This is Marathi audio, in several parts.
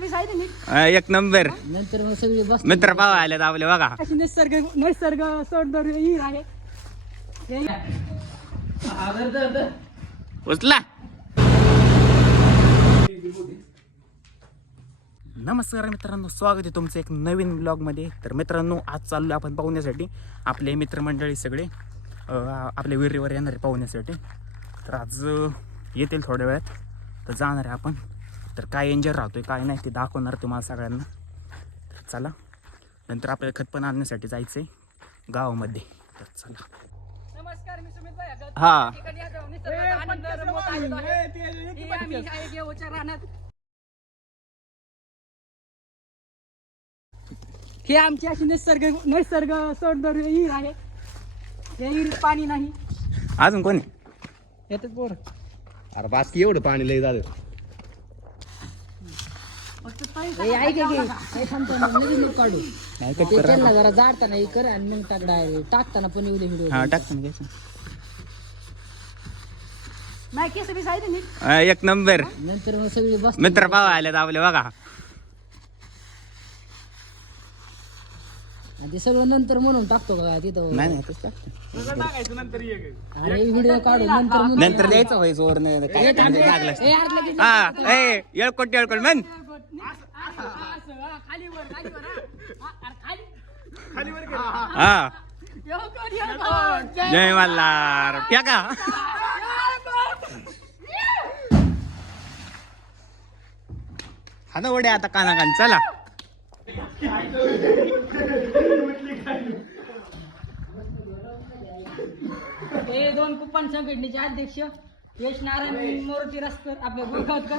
नीट. अं, एक नंबर. नंतर मग सगळी बस मित्र पाव आले आपले बघा. अशी निसर्ग निसर्ग आहे. हे उचला. नमस्कार मित्रांनो स्वागत आहे तुमचं एक नवीन ब्लॉगमध्ये तर मित्रांनो आज चाललो आपण पाहुण्यासाठी. आपले मित्रमंडळी सगळे अं, आपल्या विहिरीवर येणार पाहुण्यासाठी. तर आज अं, येतील थोड्या वेळात. तर जाणार आहे आपण. तर काय एन्जॉय राहतोय काय नाही ते दाखवणार तुम्हाला सगळ्यांना. तर चला नंतर आपल्याला खत पण आणण्यासाठी जायचं आहे गावामध्ये. तर चला. नमस्कार मी सुमित भाई. अगं, हा. हे हे आमची अशी निसर्ग निसर्ग सोडदर हिर आहे. या हिरीत पाणी नाही. अजून कोणी? येतात पोर. अरे बास की एवढं पाणी लय झालं. फक्त पाणी ए, ऐक की हे थांबता मग नवीन लोक काढू. नाही ते कट करा. त्यांना जरा जाडताना हे कर आणि मग टाक डायरेक्ट टाकताना पण येऊ दे व्हिडिओ हा टाकतो ना घ्यायचं. नाही केस बी आहे नीट अं, एक नंबर. नंतर मग सगळी बस मित्र पाव आले आपले बघा. आणि ते सगळं नंतर म्हणून टाकतो का तिथं? नाही नाही तसं टाकतो. अरे व्हिडिओ काढू नंतर म्हणून नंतर द्यायचं होय जोर नाही काय लागलं? हा ए येळकोट येळकोट म्हण. खाली वर खाली वर हा. हा, अरे खाली हा जय मल्हार प्याका हा ना आता काना कान चला हे दोन कुपन संघटनेचे अध्यक्ष यश नारायण मोरटी रस्कर आपले गोगावकर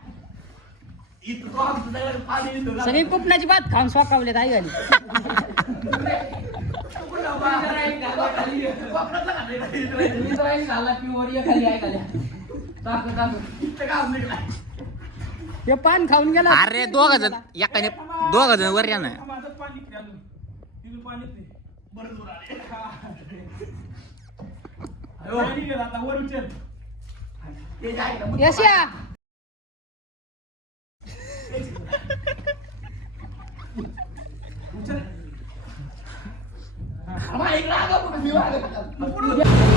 सगळी कुपनाची बात खाऊन स्वाकावले आई घाली हे पान खाऊन गेला. अरे दोघ जण एकाने दोघ जण वर या ना في واحدة في القلب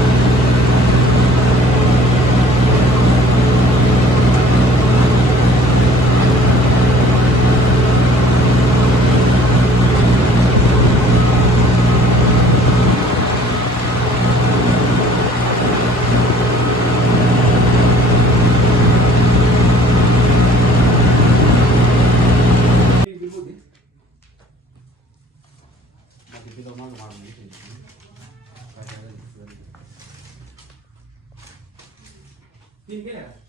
තියෙන්නේ නේද